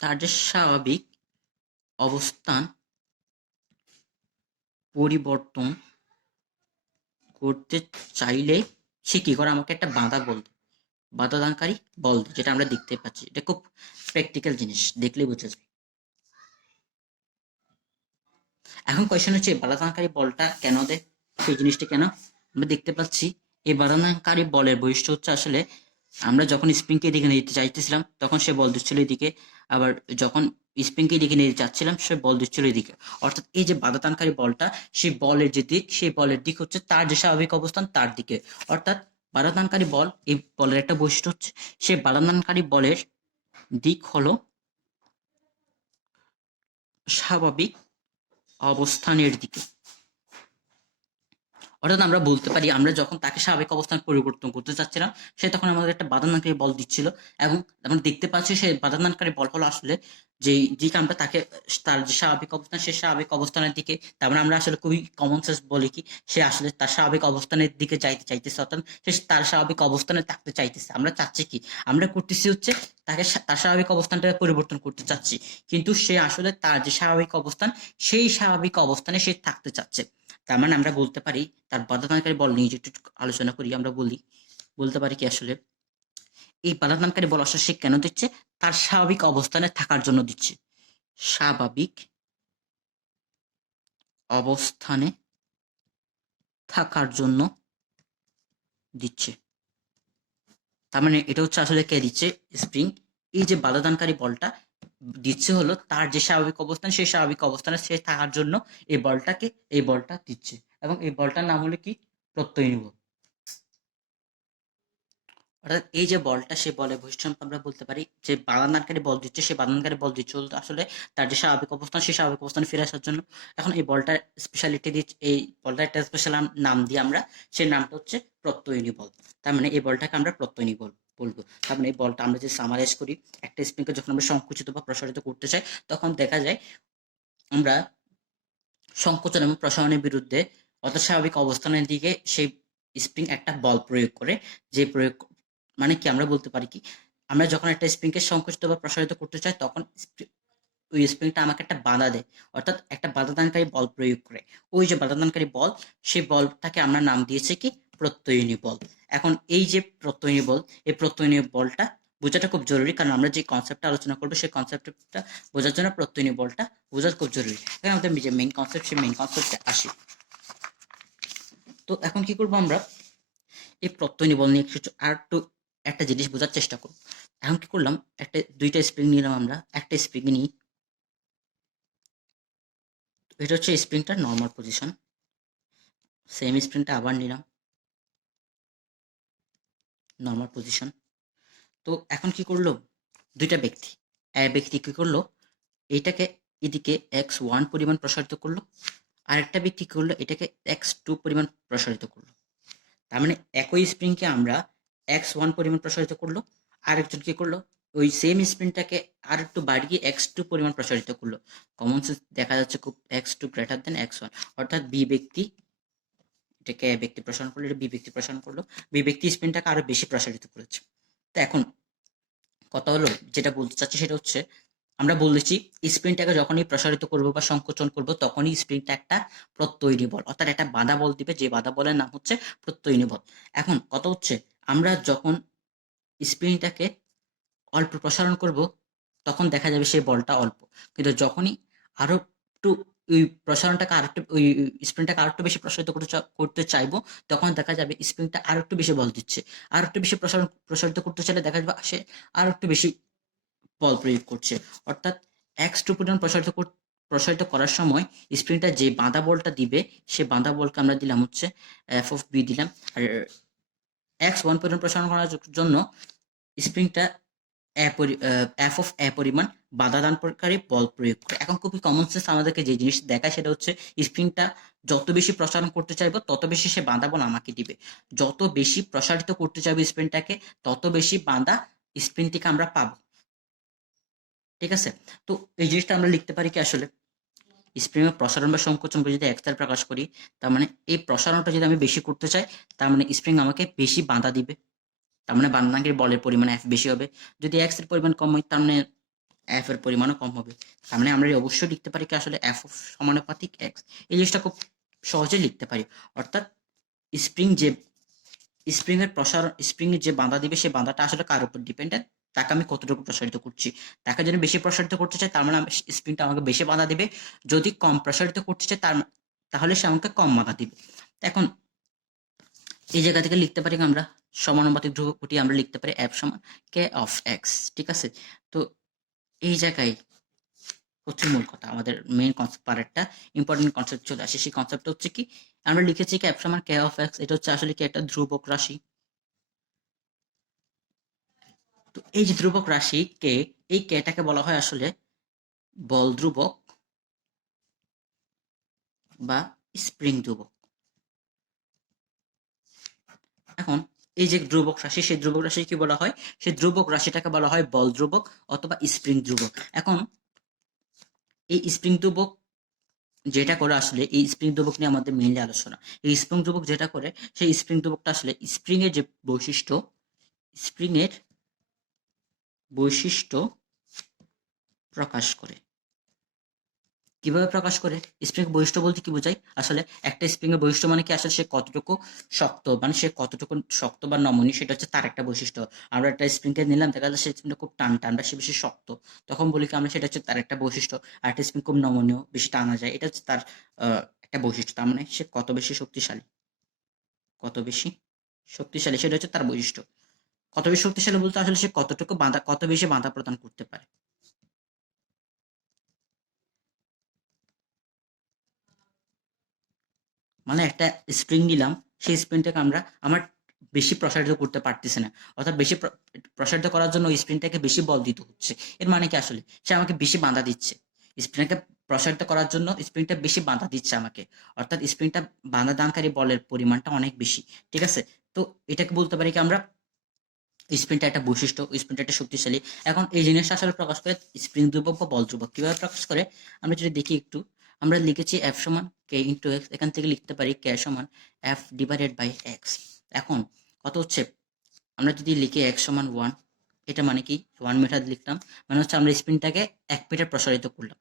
তার যে স্বাভাবিক অবস্থান পরিবর্তন করতে চাইলে সে কি করে, আমাকে একটা বাধা দানকারী বল দেয়, যেটা আমরা দেখতে পাচ্ছি। এটা খুব প্র্যাকটিক্যাল জিনিস, দেখলেই বোঝা যায়। এখন কোয়েশ্চেন হচ্ছে, বাধা দানকারী বলটা কেন দেয়, সেই জিনিসটা কেন আমরা দেখতে পাচ্ছি। এই বাধা দানকারী বলের বৈশিষ্ট্য হচ্ছে, আসলে আমরা যখন স্প্রিংকে এদিকে নিয়ে যেতে চাইতেছিলাম, তখন সে বল দিচ্ছিল এদিকে। আবার যখন স্প্রিংকে এদিকে নিয়ে যাচ্ছিলাম, সে বল দিচ্ছিল এদিকে। অর্থাৎ এই যে বাধা দানকারী বলটা, সেই বলের যে দিক, সেই বলের দিক হচ্ছে তার যে স্বাভাবিক অবস্থান, তার দিকে। অর্থাৎ বাধা দানকারী বল, এই বলের একটা বৈশিষ্ট্য হচ্ছে, সে বাধা দানকারী বলের দিক হলো স্বাভাবিক অবস্থানের দিকে। অর্থাৎ আমরা বলতে পারি, আমরা যখন তাকে স্বাভাবিক অবস্থান পরিবর্তন করতে চাচ্ছিলাম, সে তখন আমাদের একটা বাধাদানকারী বল দিচ্ছিল। এবং আমরা দেখতে পাচ্ছি, সেই বাধাদানকারী বল হলো আসলে যে দিকে আমরা তাকে, তার যে স্বাভাবিক অবস্থান, সে স্বাভাবিক অবস্থানের দিকে, তার মানে আমরা আসলে খুবই কমন সেন্স বলি কি, সে আসলে তার স্বাভাবিক অবস্থানের দিকে যাইতে চাইতেছে, অর্থাৎ সে তার স্বাভাবিক অবস্থানে থাকতে চাইতেছে। আমরা চাচ্ছি কি, আমরা করতেছি হচ্ছে তাকে তার স্বাভাবিক অবস্থানটাকে পরিবর্তন করতে চাচ্ছি, কিন্তু সে আসলে তার যে স্বাভাবিক অবস্থান, সেই স্বাভাবিক অবস্থানে সে থাকতে চাচ্ছে। তার মানে আমরা বলতে পারি, তার বাধাদানকারী বল নিয়ে যদি একটু আলোচনা করি, আমরা বলতে পারি কি, আসলে এই বাধাদানকারী বল আসলে সে কেন দিচ্ছে, তার স্বাভাবিক অবস্থানে থাকার জন্য দিচ্ছে। স্বাভাবিক অবস্থানে থাকার জন্য দিচ্ছে। তার মানে এটা হচ্ছে আসলে কে দিচ্ছে, স্প্রিং এই যে বাধাদানকারী বলটা দিচ্ছে হলো তার যে স্বাভাবিক অবস্থান, সেই স্বাভাবিক অবস্থানে সে থাকার জন্য এই বলটা দিচ্ছে। এবং এই বলটার নাম হলো কি, প্রত্যয়ী বল। অর্থাৎ এই যে বলটা, সে বলের বৈশিষ্ট্য আমরা বলতে পারি, যে বানানকারী বল দিচ্ছে, সে বানানকারী বল দিচ্ছে বলতে আসলে তার যে স্বাভাবিক অবস্থান, সেই স্বাভাবিক অবস্থানে ফিরে আসার জন্য। এখন এই বলটার স্পেশালিটি দিয়ে, এই বলটার একটা স্পেশাল নাম দিয়ে আমরা, সেই নামটা হচ্ছে প্রত্যয়নী বল। তার মানে এই বলটাকে আমরা প্রত্যয়নী বল বলবো। তার মানে এই বলটা আমরা যে সামারাইজ করি, একটা স্প্রিংকে যখন আমরা সংকুচিত বা প্রসারিত করতে চাই, তখন দেখা যায় আমরা সংকোচন এবং প্রসারণের বিরুদ্ধে, অর্থাৎ স্বাভাবিক অবস্থানের দিকে সেই স্প্রিং একটা বল প্রয়োগ করে। যে প্রয়োগ মানে কি, আমরা বলতে পারি কি, আমরা যখন একটা স্প্রিংকে সংকুচিত বা প্রসারিত করতে চাই, তখন ওই স্প্রিংটা আমাকে একটা বাধা দেয়, অর্থাৎ একটা বাধাদানকারী বল প্রয়োগ করে। ওই যে বাধাদানকারী বল, সেই বলটাকে আমরা নাম দিয়েছি কি, প্রত্যয়নী বল। এখন এই যে প্রত্যয়নী বল, এই প্রত্যয়নী বলটা বোঝাটা খুব জরুরি, কারণ আমরা যে কনসেপ্টটা আলোচনা করবো, সেই কনসেপ্টটা বোঝার জন্য প্রত্যয়নী বলটা বোঝা খুব জরুরি। এখন আমাদের যে মেইন কনসেপ্ট, সেই মেইন কনসেপ্টে আসি। তো এখন কি করবো, আমরা এই প্রত্যয়নী বল নিয়ে আর একটু একটা জিনিস বোঝার চেষ্টা করব। এখন কি করলাম, দুইটা স্প্রিং নিলাম, আমরা একটা স্প্রিং নিই, এটা হচ্ছে স্প্রিংটার নর্মাল পজিশন। সেম স্প্রিংটা আবার নিলাম, নর্মাল পজিশন। তো এখন কি করলো, দুইটা ব্যক্তি, এক ব্যক্তি কি করলো, এইটাকে এদিকে x1 পরিমাণ প্রসারিত করলো, আরেকটা ব্যক্তি কি করলো, এটাকে x2 পরিমাণ প্রসারিত করলো। তার মানে একই স্প্রিংকে আমরা x1 পরিমাণ প্রসারিত করলো, আরেকজন কি করলো ওই সেম স্প্রিংটাকে আর একটু বাড়িয়ে x2 পরিমাণ প্রসারিত করলো। কমন সেন্স দেখা যাচ্ছে খুব x2 গ্রেটার দেন x1, অর্থাৎ বি ব্যক্তি এটাকে এ ব্যক্তি প্রসারণ করলো, এটা বি ব্যক্তি প্রসারণ করলো, বি ব্যক্তি স্প্রিংটাকে আরো বেশি প্রসারিত করেছে। তো এখন কথা হলো, যেটা বলতে চাচ্ছি সেটা হচ্ছে, আমরা বলেছি স্প্রিংটাকে যখনই প্রসারিত করব বা সংকোচন করব তখনই স্প্রিংটা একটা প্রত্যয়ী বল, অর্থাৎ একটা বাধা বল দিবে, যে বাধা বলের নাম হচ্ছে প্রত্যয়ী বল। এখন কথা হচ্ছে, আমরা যখন স্প্রিংটাকে অল্প প্রসারণ করব তখন দেখা যাবে সেই বলটা অল্প, কিন্তু যখনই আরো একটু ওই প্রসারণটাকে আরেকটু ওই স্প্রিংটাকে আরেকটু বেশি প্রসারিত করতে চাইবো, তখন দেখা যাবে স্প্রিংটা আরো একটু বেশি বল দিচ্ছে, আর একটু বেশি প্রসারিত করতে চাইলে দেখা যাবে সে আর একটু বেশি বল প্রয়োগ করছে। অর্থাৎ x2 পরিমাণ প্রসারিত করার সময় স্প্রিংটা যে বাঁধা বলটা দিবে সে বাঁধা বলকে আমরা দিলাম হচ্ছে এফ অফ বি দিলাম, আর x1 পরিমাণ প্রসারণ করার জন্য স্প্রিংটা এফ অফ এ পরিমাণ বাধা দানকারী বল প্রয়োগ করে। এখন খুবই কমন সেন্স আমাদেরকে যে জিনিস দেখায় সেটা হচ্ছে, স্প্রিংটা যত বেশি প্রসারণ করতে চাইবো তত বেশি সে বাঁধা বল আমাকে দিবে, যত বেশি প্রসারিত করতে চাইবো স্প্রিংটাকে তত বেশি বাঁধা স্প্রিং থেকে আমরা পাবো। ঠিক আছে, তো এই জিনিসটা আমরা লিখতে পারি কি আসলে, স্প্রিং এর প্রসারণ বা সংকোচনকে যদি x দ্বারা প্রকাশ করি, তার মানে এই প্রসারণটা যদি আমি বেশি করতে চাই তার মানে স্প্রিং আমাকে বেশি বাধা দিবে, তার মানে বান্ধাঙ্গের বলের পরিমাণ এফ বেশি হবে। যদি এক্স এর পরিমাণ কম হয় তার মানে এফ এর পরিমাণও কম হবে। তার মানে আমরা অবশ্যই লিখতে পারি কি আসলে এফ সমানুপাতিক এক্স। এই জিনিসটা খুব সহজে লিখতে পারি। অর্থাৎ স্প্রিং যে স্প্রিং এর প্রসারণ, স্প্রিং এর যে বাঁধা দিবে সেই বাঁধাটা আসলে কার উপর ডিপেন্ডেন্ট, তাকে আমি কতটুকু প্রসারিত করছি। তাকে যদি বেশি প্রসারিত করতে চাই তার মানে স্প্রিংটা আমাকে বেশি বাঁধা দিবে, যদি কম প্রসারিত করতে চাই তাহলে সে আমাকে কম বাঁধা দিবে। এখন এই জায়গা থেকে লিখতে পারি আমরা সমানুপাতিক ধ্রুবকটি আমরা লিখতে পারি এফ সমান কে অফ এক্স। ঠিক আছে, তো এই জায়গায় হচ্ছে মূল কথা, আমাদের মেইন কনসেপ্ট আর একটা ইম্পর্টেন্ট কনসেপ্ট চলে আসে। সেই কনসেপ্টটা হচ্ছে কি, আমরা লিখেছি কি এফ সমান কে অফ এক্স, এটা হচ্ছে আসলে কি একটা ধ্রুবক রাশি। তো এই যে ধ্রুবক রাশি কে, এই কেটাকে বলা হয় আসলে বল ধ্রুবক বা স্প্রিং ধ্রুবক। এখন এই যে ধ্রুবক রাশি, সেই ধ্রুবক রাশি কি বলা হয়, সেই ধ্রুবক রাশিটাকে বলা হয় বল ধ্রুবক অথবা স্প্রিং ধ্রুবক। এখন এই স্প্রিং ধ্রুবক যেটা করে আসলে, এই স্প্রিং ধ্রুবক নিয়ে আমাদের মেইনলি আলোচনা। এই স্প্রিং ধ্রুবক যেটা করে, সেই স্প্রিং ধ্রুবকটা আসলে স্প্রিং এর যে বৈশিষ্ট্য, স্প্রিং এর বৈশিষ্ট্য প্রকাশ করে। কিভাবে প্রকাশ করে? স্প্রিং বৈশিষ্ট্য বলতে কি বোঝায় আসলে, একটা স্প্রিং এর বৈশিষ্ট্য মানে কি আসলে সে কতটুকু শক্ত, মানে সে কতটুকু শক্ত বা নমনীয়, সেটা হচ্ছে তার একটা বৈশিষ্ট্য। আমরা একটা স্প্রিং কে নিলাম, দেখা যাচ্ছে স্প্রিংটা খুব টান বা সে বেশি শক্ত, তখন বলি কি আমরা সেটা হচ্ছে তার একটা বৈশিষ্ট্য। আর একটা স্প্রিং খুব নমনীয়, বেশি টানা যায়, এটা হচ্ছে তার একটা বৈশিষ্ট্য। তার মানে সে কত বেশি শক্তিশালী, কত বেশি শক্তিশালী সেটা হচ্ছে তার বৈশিষ্ট্য। কত বেশি শক্তিশালী বলতে আসলে সে কতটুকু বাধা, কত বেশি বাধা প্রদান করতে পারে। মানে একটা স্প্রিং নিলাম, সেই স্প্রিংটাকে আমার বেশি প্রসারিত করতে পারতেছে না, অর্থাৎ বেশি প্রসারিত করার জন্য ওই স্প্রিংটাকে বেশি বল দিতে হচ্ছে। এর মানে কি আসলে সে আমাকে বেশি বাধা দিচ্ছে, স্প্রিংটাকে প্রসারিত করার জন্য স্প্রিংটা বেশি বাধা দিচ্ছে আমাকে, অর্থাৎ স্প্রিংটা বাধা দানকারী বলের পরিমাণটা অনেক বেশি। ঠিক আছে, তো এটাকে বলতে পারি কি আমরা স্প্রিংটা একটা বৈশিষ্ট্য, স্প্রিংটা একটা শক্তিশালী। এখন এই জিনিসটা আসলে প্রকাশ করে স্প্রিং ধ্রুবক বা বল ধ্রুবক। কিভাবে প্রকাশ করে আমরা যদি দেখি একটু, আমরা লিখেছি এফ সমান কে ইন্টু এক্স, এখান থেকে লিখতে পারি কে সমান এফ ডিভাইডেড বাই এক্স। এখন কত হচ্ছে, আমরা যদি লিখি এক্স সমান 1, এটা মানে কি 1 মিটার লিখলাম, মানে হচ্ছে আমরা স্প্রিংটাকে 1 মিটার প্রসারিত করলাম,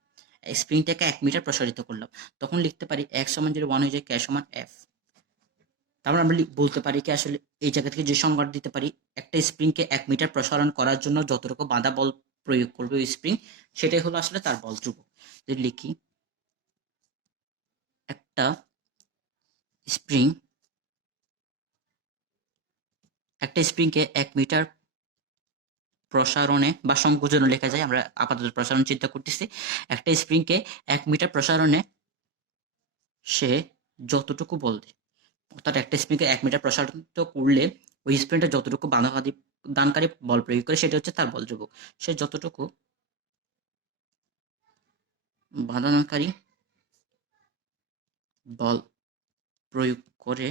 স্প্রিংটাকে 1 মিটার প্রসারিত করলাম, তখন লিখতে পারি এক্স সমান যদি 1 হয়ে যায় কে সমান এফ। তারপর আমরা বলতে পারি কি আসলে এই জায়গা থেকে যে সংজ্ঞা দিতে পারি, একটা স্প্রিং কে 1 মিটার প্রসারণ করার জন্য যতটুকু বাধা বল প্রয়োগ করবে ওই স্প্রিং, সেটাই হলো আসলে তার বল ধ্রুবক। যদি লিখি একটা স্প্রিং, একটা স্প্রিং কে 1 মিটার প্রসারণে বা সংকোচনে লেখা যায়, আমরা আপাতত প্রসারণ চিন্তা করতেছি, একটা স্প্রিং কে 1 মিটার প্রসারণে সে যতটুকু বল দেয়, অর্থাৎ একটা স্প্রিংকে 1 মিটার প্রসারিত করলে ওই স্প্রিংটা যতটুকু বাধা দানকারী বল প্রয়োগ করে সেটা হচ্ছে তার বল ধ্রুবক। সে যতটুকু বাধা দানকারী বল প্রয়োগ করে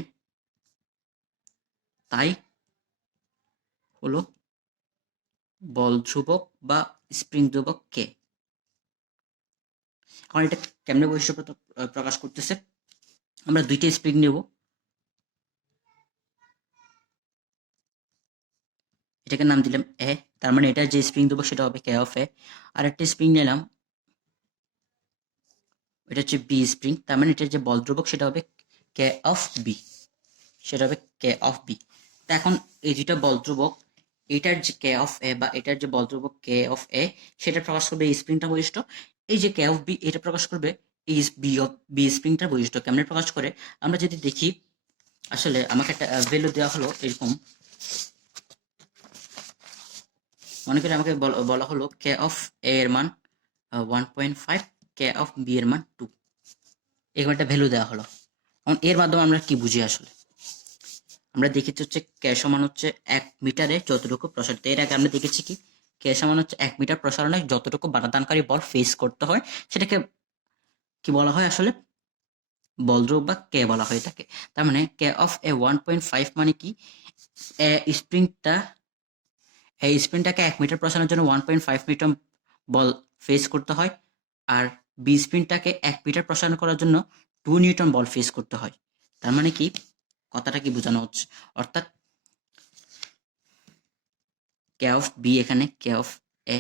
তাই হলো বল ধ্রুবক বা স্প্রিং ধ্রুবক কে। এখন এটা কেমনে বৈশিষ্ট্য প্রকাশ করতেছে, আমরা দুইটা স্প্রিং নেব, এটাকে নাম দিলাম এ, তার মানে এটার যে স্প্রিং দেবো সেটা হবে কে অফ এ। আর একটা স্প্রিং নিলাম, এটা হচ্ছে বি স্প্রিং, তার মানে এটার যে বল ধ্রুবক সেটা হবে কে অফ বি, সেটা হবে কে অফ বি। তো এখন এই দুইটা বল ধ্রুবক, এটার যে কে অফ এ বা এটার যে বল ধ্রুবক কে অফ এ, সেটা প্রকাশ করবে এই স্প্রিংটা বৈশিষ্ট্য। এই যে কে অফ বি, এটা প্রকাশ করবে এই বি অফ বি স্প্রিংটার বৈশিষ্ট্য। কেমনে প্রকাশ করে আমরা যদি দেখি, আসলে আমাকে একটা ভ্যালু দেওয়া হলো এরকম, মনে করি আমাকে বলা হলো কে অফ এ এর মান 1.5, কে অফ বি এর মান 2, এরকম একটা ভ্যালু দেওয়া হলো। এখন এর মাধ্যমে আমরা কি বুঝি, আসলে আমরা দেখেছি হচ্ছে কে সমান হচ্ছে 1 মিটারে যতটুকু প্রসারিত। এর আগে আমরা দেখেছি কি কে সমান হচ্ছে 1 মিটার প্রসারণে যতটুকু বাধাদানকারী বল ফেস করতে হয় সেটাকে কি বলা হয়, আসলে বল ধ্রুবক বা কে বলা হয় থাকে। তার মানে কে অফ এ 1.5 মানে কি, এই স্প্রিংটাকে 1 মিটার প্রসারণের জন্য 1.5 মিটার বল ফেস করতে হয়, আর বি স্প্রিংটাকে 1 মিটার প্রসারণ করার জন্য 2 নিউটন বল ফেস করতে হয়। তার মানে কি, কথাটা কি বোঝানো হচ্ছে, অর্থাৎ কে অফ বি এখানে কে অফ এ,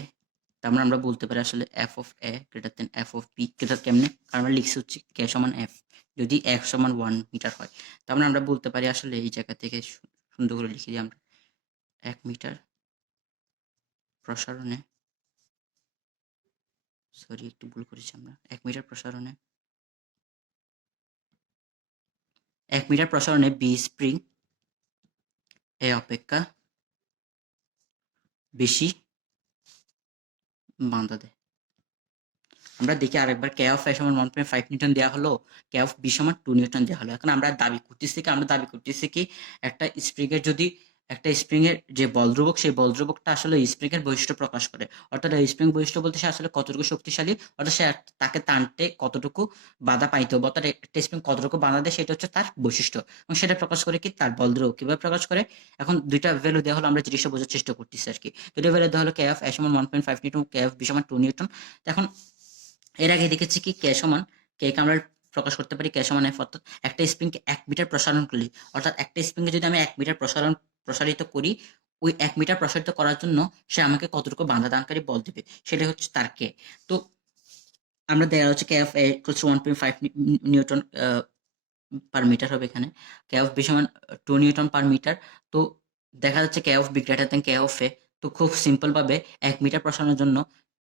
তার মানে আমরা বলতে পারি আসলে F of A greater than F of B. এটা কেমনে, কারণ আমরা লিখছি হচ্ছে কে সমান এফ, যদি এফ সমান 1 মিটার হয়, তার মানে আমরা বলতে পারি আসলে এই জায়গা থেকে সুন্দর করে লিখে দিই আমরা 1 মিটার প্রসারণে, সরি একটু ভুল করেছি আমরা, 1 মিটার প্রসারণে 1 মিটার প্রসারণে বি স্প্রিং এ অপেক্ষা বেশি বাধা দেয়। আমরা দেখি আরেকবার কে অফ এ সমান 1.5 নিউটন দেওয়া হলো, কে অফ বি সমান 2 নিউটন দেওয়া হলো। এখন আমরা দাবি করতেছি কি একটা স্প্রিং এর যদি একটা স্প্রিং এর যে বল ধ্রুবক, সেই বল ধ্রুবকটা আসলে স্প্রিং এর বৈশিষ্ট্য প্রকাশ করে, অর্থাৎ স্প্রিং বৈশিষ্ট্য বলতে সে আসলে কতটুকু শক্তিশালী, অর্থাৎ সে তাকে টানতে কতটুকু বাধা পাইতে হবে, অর্থাৎ একটা স্প্রিং কতটুকু বাধা দেয় সেটা হচ্ছে তার বৈশিষ্ট্য, এবং সেটা প্রকাশ করে কি তার বল ধ্রুবক। কিভাবে প্রকাশ করে, এখন দুইটা ভ্যালু দেওয়া হলো, আমরা জিনিসটা বোঝার চেষ্টা করতেছি আর কি। দুইটা ভ্যালু দেওয়া হলো কে অফ এ সমান 1.5 নিউটন, কে অফ বি সমান 2 নিউটন। এখন এর আগে দেখেছি কি কে সমান, কে কে আমরা প্রকাশ করতে পারি কে সমান এফ, অর্থাৎ একটা স্প্রিংকে 1 মিটার প্রসারণ করলি, অর্থাৎ একটা স্প্রিংকে যদি আমি 1 মিটার প্রসারিত করি, ওই 1 মিটার প্রসারিত করার জন্য সে আমাকে কতটুকু বাধা দানকারী বল দিবে, সেটা হচ্ছে তার কে। তো আমরা দেখা হচ্ছে K of A equals to 1.5 newton per metre হবে এখানে, কে অফ বি সমান 2 নিউটন পার মিটার। তো দেখা যাচ্ছে K of B greater than K of A, তো খুব সিম্পল ভাবে 1 মিটার প্রসারণের জন্য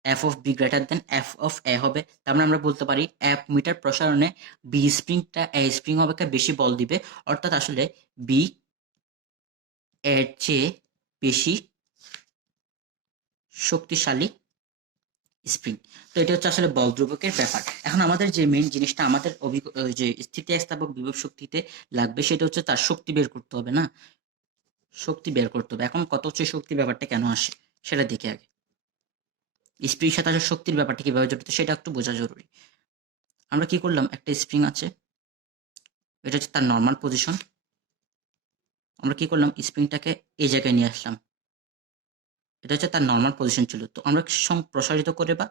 F of B greater than F of A হবে। তার মানে আমরা বলতে পারি 1 মিটার প্রসারণে বি স্প্রিংটা এ স্প্রিং অপেক্ষা বেশি বল দিবে, অর্থাৎ আসলে বি এর চেয়ে বেশি শক্তিশালী স্প্রিং। তো এটা হচ্ছে আসলে বল ধ্রুবকের ব্যাপার। এখন আমাদের যে মেইন জিনিসটা আমাদের যে স্থিতিস্থাপক বিভব শক্তিতে লাগবে, সেটা হচ্ছে তার শক্তি বের করতে হবে না, শক্তি বের করতে হবে। এখন কত হচ্ছে শক্তি ব্যাপারটা কেন আসে সেটা দেখে আগে, স্প্রিং সাথে আসলে শক্তির ব্যাপারটা কিভাবে জড়িত সেটা একটু বোঝা জরুরি। আমরা কি করলাম, একটা স্প্রিং আছে, এটা হচ্ছে তার নর্মাল পজিশন, আমরা কি করলাম স্প্রিংটাকে এই জায়গায় নিয়ে আসলাম, এটা হচ্ছে তার নর্মাল পজিশন ছিল। তো আমরা প্রসারিত করে বা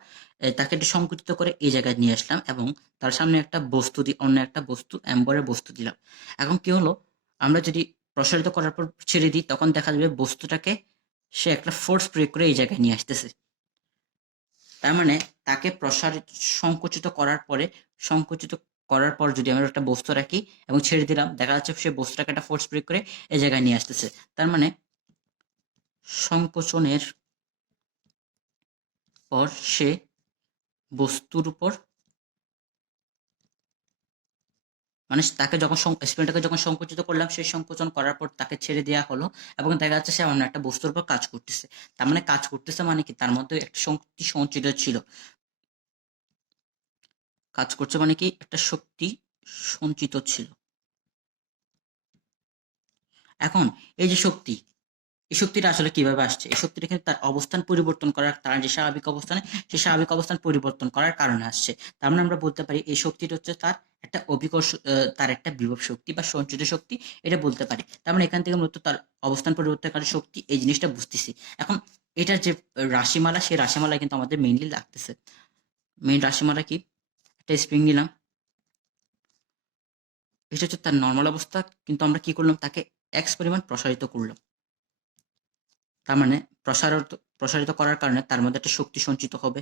তাকে একটু সংকুচিত করে এই জায়গায় নিয়ে আসলাম, এবং তার সামনে একটা বস্তু অন্য একটা বস্তু এম্বরের বস্তু দিলাম। এখন কি হলো, আমরা যদি প্রসারিত করার পর ছেড়ে দিই, তখন দেখা যাবে বস্তুটাকে সে একটা ফোর্স প্রয়োগ করে এই জায়গায় নিয়ে আসতেছে। তার মানে তাকে সংকুচিত করার পর যদি আমরা একটা বস্তু রাখি এবং ছেড়ে দিলাম, দেখা যাচ্ছে সে বস্তুটাকে একটা ফোর্স প্রয়োগ করে এই জায়গায় নিয়ে আসতেছে। তার মানে সংকোচনের পর সে বস্তুর উপর, মানে তাকে যখন স্প্রিংটাকে যখন সংকুচিত করলাম, সেই সংকোচন করার পর তাকে ছেড়ে দেওয়া হলো, এবং দেখা যাচ্ছে সে অন্য একটা বস্তুর উপর কাজ করতেছে। তার মানে কাজ করতেছে মানে কি, তার মধ্যে একটা শক্তি সঞ্চিত ছিল, কাজ করছে মানে কি একটা শক্তি সঞ্চিত ছিল। এখন এই যে শক্তি, এই শক্তিটা আসলে কিভাবে আসছে, এই শক্তিটা কিন্তু তার অবস্থান পরিবর্তন করার, তার যে স্বাভাবিক অবস্থানে সেই স্বাভাবিক অবস্থান পরিবর্তন করার কারণে আসছে। তার মানে আমরা বলতে পারি এই শক্তিটা হচ্ছে তার একটা অভিকর্ষ তার একটা বিভব শক্তি বা সঞ্চিত শক্তি এটা বলতে পারি। তার মানে এখান থেকে মূলত তার অবস্থান পরিবর্তনকারী শক্তি এই জিনিসটা বুঝতেছি। এখন এটার যে রাশিমালা সেই রাশিমালায় কিন্তু আমাদের মেইনলি লাগতেছে। মেইন রাশিমালা কি? একটা স্প্রিং নিলাম, এটা হচ্ছে তার নর্মাল অবস্থা, কিন্তু আমরা কি করলাম তাকে এক্স পরিমাণ প্রসারিত করলাম। তার মানে প্রসারিত প্রসারিত করার কারণে তার মধ্যে একটা শক্তি সঞ্চিত হবে।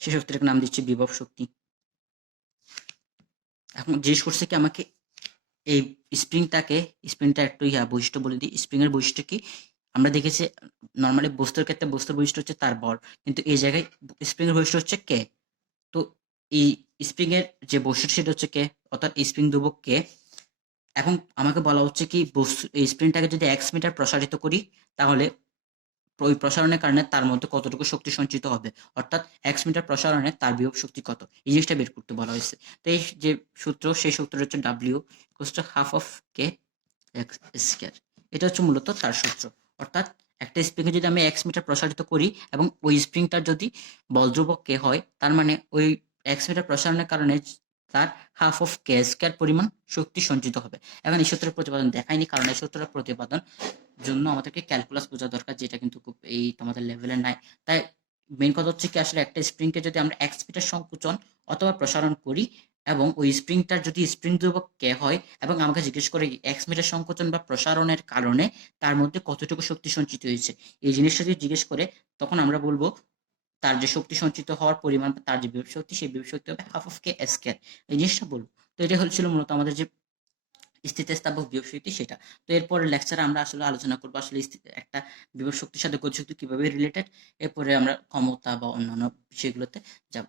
সেই শক্তিটাকে নাম দিচ্ছি বিভব শক্তি। এখন জিজ্ঞেস করছে কি আমাকে এই স্প্রিংটা একটু বৈশিষ্ট্য বলে দিই। স্প্রিং এর বৈশিষ্ট্য কি? আমরা দেখেছি নর্মালি বস্তুর ক্ষেত্রে বস্তুর বৈশিষ্ট্য হচ্ছে তার ভর, কিন্তু এই জায়গায় স্প্রিং এর বৈশিষ্ট্য হচ্ছে কে। তো এই স্প্রিং এর যে বৈশিষ্ট্য সেটা হচ্ছে কে, অর্থাৎ স্প্রিং ধ্রুবক কে। এখন আমাকে বলা হচ্ছে কি এই স্প্রিংটাকে যদি এক্স মিটার প্রসারিত করি, তাহলে ওই প্রসারণের কারণে তার মধ্যে কতটুকু শক্তি সঞ্চিত হবে, অর্থাৎ এক্স মিটার প্রসারণে তার বিভব শক্তি কত, এই জিনিসটা বের করতে বলা হয়েছে। তো এই যে সূত্র, সেই সূত্রটা হচ্ছে W equals to half of K x square. এটা হচ্ছে মূলত তার সূত্র। অর্থাৎ একটা স্প্রিংকে যদি আমি এক্স মিটার প্রসারিত করি এবং ওই স্প্রিংটার যদি বল ধ্রুবক কে হয়, তার মানে ওই এক্স মিটার প্রসারণের কারণে তার হাফ অফ কে স্কয়ার পরিমাণ শক্তি সঞ্চিত হবে। এখন এই সূত্রের প্রতিপাদন দেখায়নি, কারণ এই সূত্রের প্রতিপাদন জন্য আমাদেরকে ক্যালকুলাস বোঝা দরকার, যেটা কিন্তু খুব এই তোমাদের লেভেলে নাই। তাই মেইন কথা হচ্ছে কি, আসলে একটা স্প্রিংকে যদি আমরা এক্স মিটার সংকোচন অথবা প্রসারণ করি এবং ওই স্প্রিংটার যদি স্প্রিং ধ্রুবক কে হয় এবং আমাকে জিজ্ঞেস করে এক্স মিটার সংকোচন বা প্রসারণের কারণে তার মধ্যে কতটুকু শক্তি সঞ্চিত হয়েছে, এই জিনিসটা যদি জিজ্ঞেস করে, তখন আমরা বলবো তার যে শক্তি সঞ্চিত হওয়ার পরিমাণ বা তার যে বিভব শক্তি, সেই বিভব শক্তি হবে হাফ অফ কে স্কয়ার। এই জিনিসটা বলবো। তো এটা হচ্ছিল মূলত আমাদের যে স্থিতিস্থাপক বিভব শক্তি সেটা। তো এরপরে লেকচারে আমরা আসলে আলোচনা করবো আসলে একটা বিভব শক্তির সাথে গতিশক্তি কিভাবে রিলেটেড। এরপরে আমরা ক্ষমতা বা অন্যান্য বিষয়গুলোতে যাব।